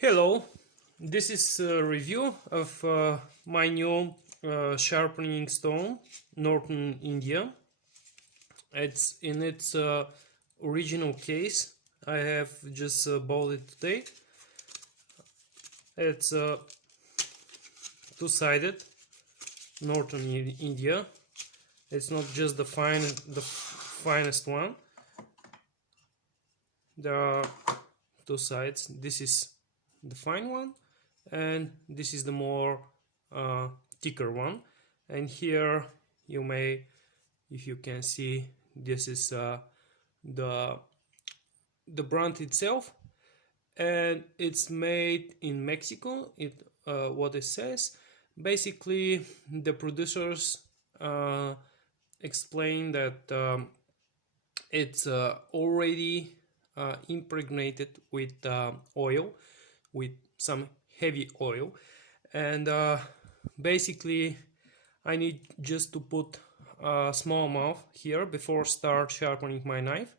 Hello, this is a review of my new sharpening stone, Norton India. It's in its original case. I have just bought it today. It's two-sided Norton India. It's not just the finest one. There are two sides. This is the fine one, and this is the more thicker one. And here you may, if you can see, this is the brand itself, and it's made in Mexico. What it says, basically the producers explain that it's already impregnated with oil, with some heavy oil, and basically I need just to put a small amount here before start sharpening my knife.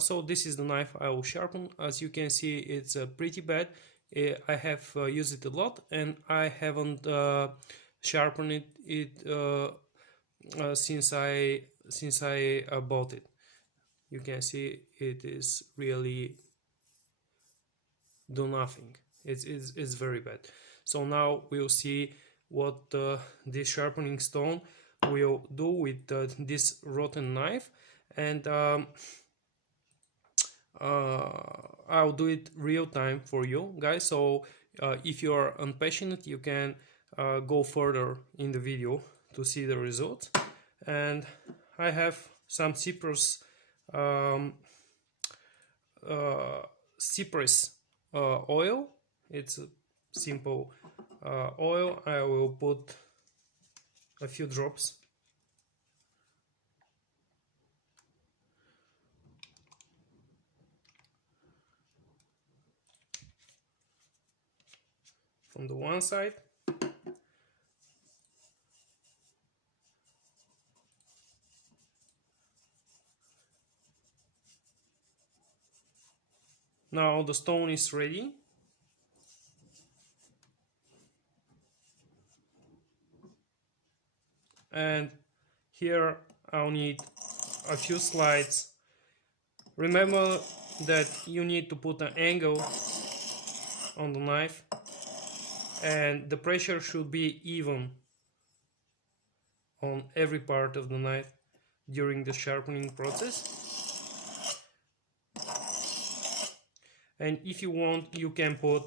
So this is the knife I will sharpen. As you can see, it's pretty bad. I have used it a lot, and I haven't sharpened it since I bought it. You can see it is really do nothing. It's very bad. So now we'll see what this sharpening stone will do with this rotten knife, and I'll do it real time for you guys. So if you are impatient, you can go further in the video to see the results. And I have some cypress oil. It's a simple oil. I will put a few drops. From the one side. Now the stone is ready. And here I'll need a few slides. Remember that you need to put an angle on the knife, and the pressure should be even on every part of the knife during the sharpening process. And if you want, you can put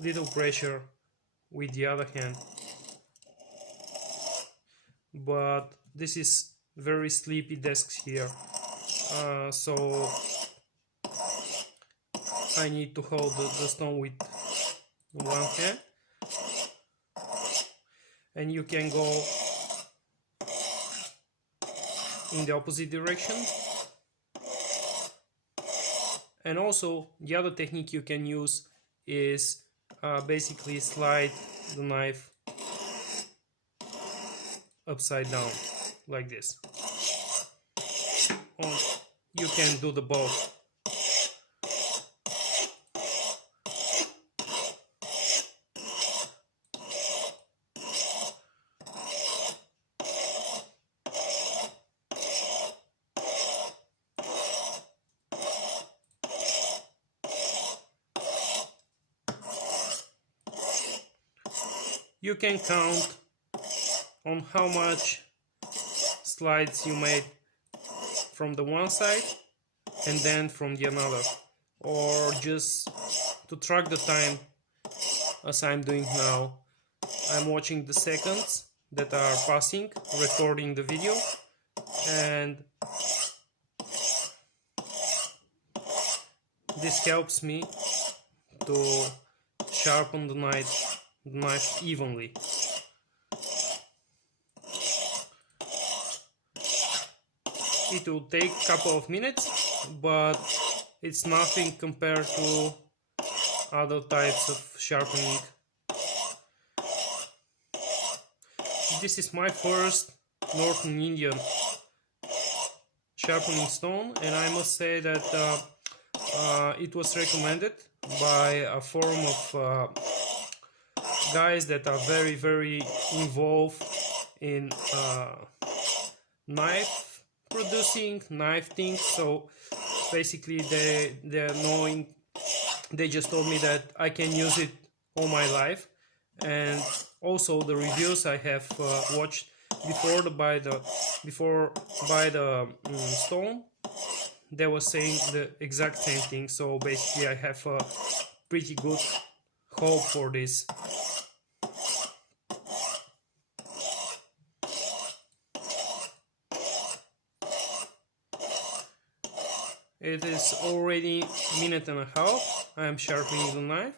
little pressure with the other hand, but this is very sleepy desks here, so I need to hold the stone with one hand, and you can go in the opposite direction. And also the other technique you can use is basically slide the knife upside down like this. Or you can do the both. You can count on how much slides you made from the one side and then from the another, or just to track the time as I'm doing now. I'm watching the seconds that are passing, recording the video, and this helps me to sharpen the knife evenly. It will take a couple of minutes, but it's nothing compared to other types of sharpening. This is my first Norton India sharpening stone, and I must say that it was recommended by a forum of guys that are very involved in knife producing, knife things. So basically they're knowing, they just told me that I can use it all my life. And also the reviews I have watched before buy the stone, they were saying the exact same thing. So basically I have a pretty good hope for this. It is already a minute and a half. I am sharpening the knife.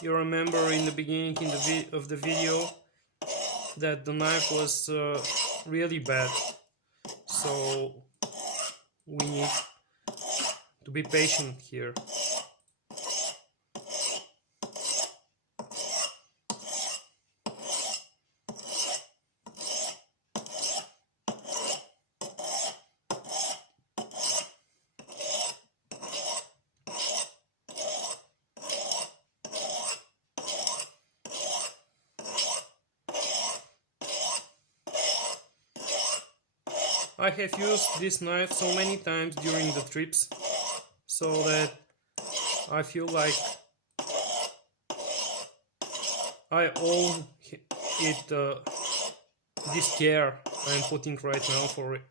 You remember in the beginning of the video that the knife was really bad. So we need to be patient here. I have used this knife so many times during the trips, so that I feel like I owe it this care I'm putting right now for it.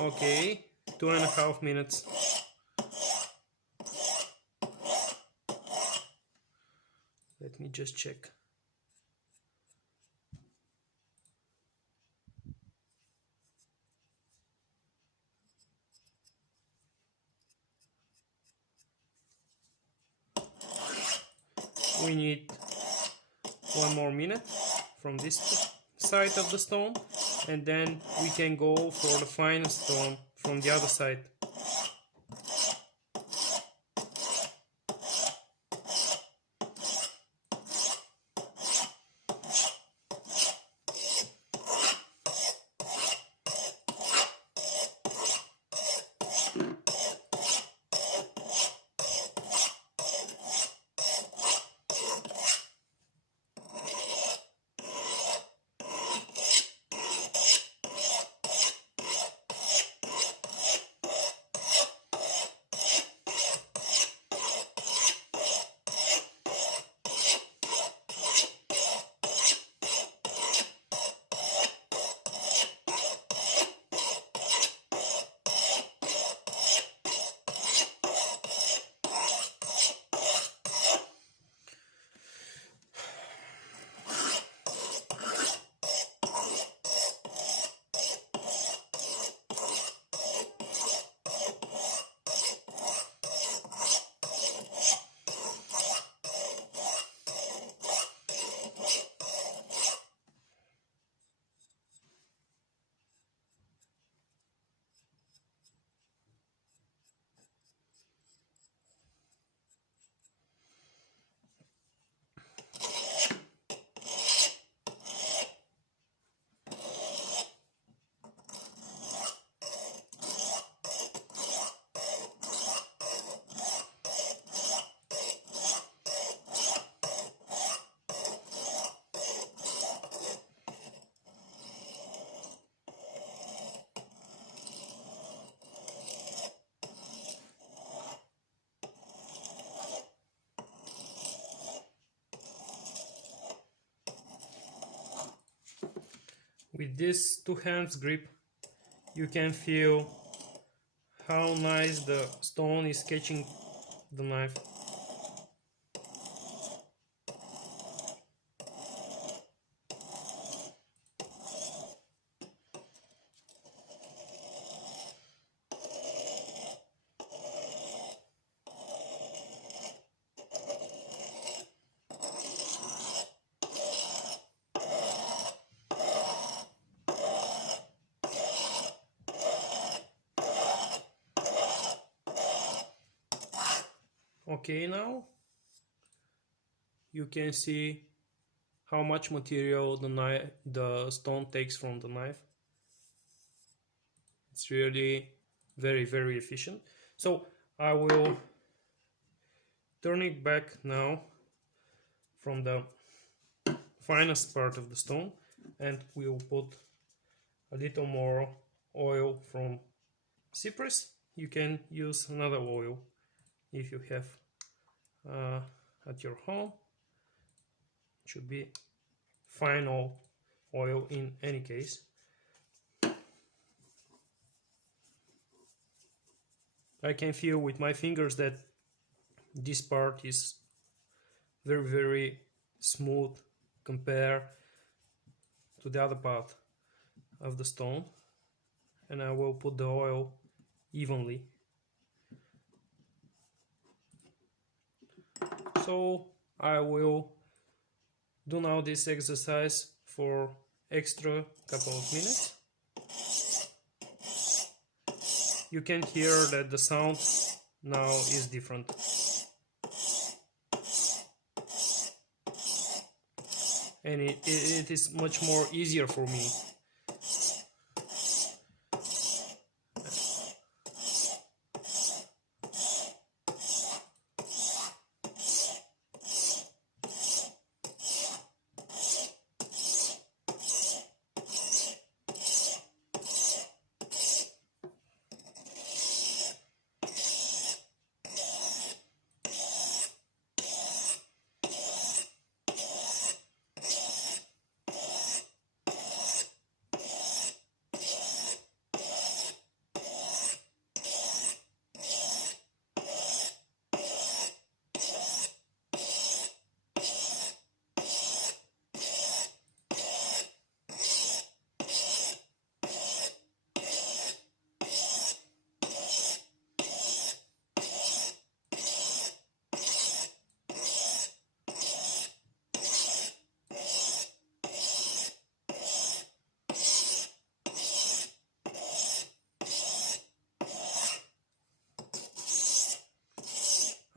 Okay, 2.5 minutes. Let me just check. We need 1 more minute from this side of the stone, and then we can go for the final stone from the other side. With this two hands grip, you can feel how nice the stone is catching the knife. Okay, now you can see how much material the stone takes from the knife. It's really very efficient. So I will turn it back now from the finest part of the stone, and we'll put a little more oil from cypress. You can use another oil if you have at your home. It should be fine oil in any case. I can feel with my fingers that this part is very smooth compared to the other part of the stone, and I will put the oil evenly. So I will do now this exercise for extra couple of minutes. You can hear that the sound now is different. And it is much more easier for me.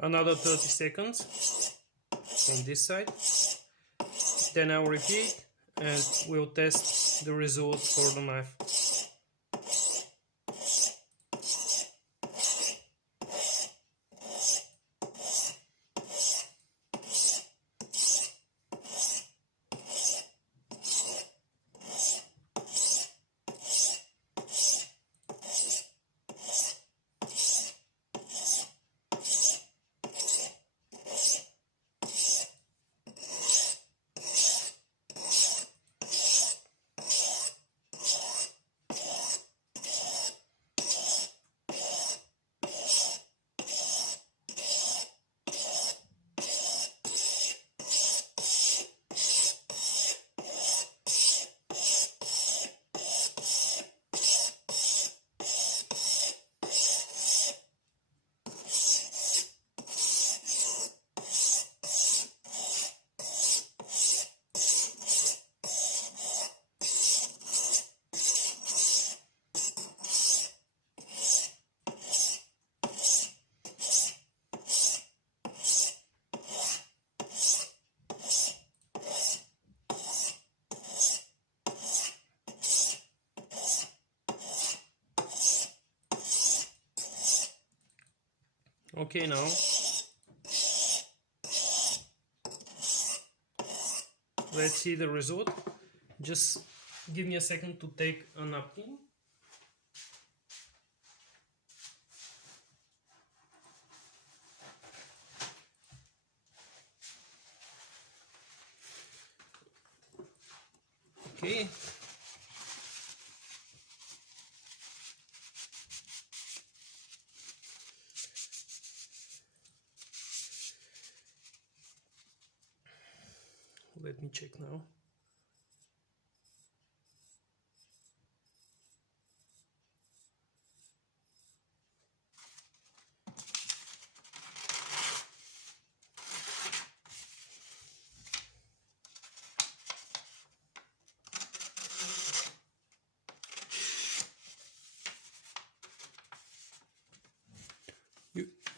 Another 30 seconds from this side. Then I'll repeat and we'll test the results for the knife. Okay, now let's see the result. Just give me a second to take a napkin. Okay. Let me check now.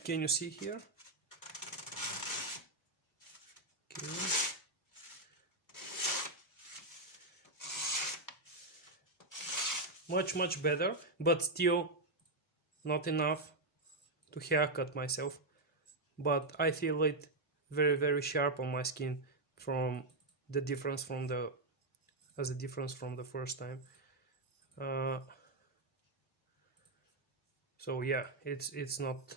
Can you see here? much better, but still not enough to haircut myself. But I feel it very sharp on my skin from the difference from the as a difference from the first time. uh, so yeah, it's not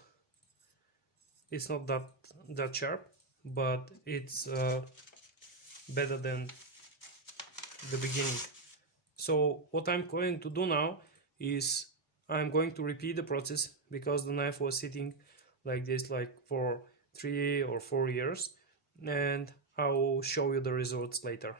that sharp, but it's better than the beginning. So what I'm going to do now is I'm going to repeat the process, because the knife was sitting like this like for 3 or 4 years, and I'll show you the results later.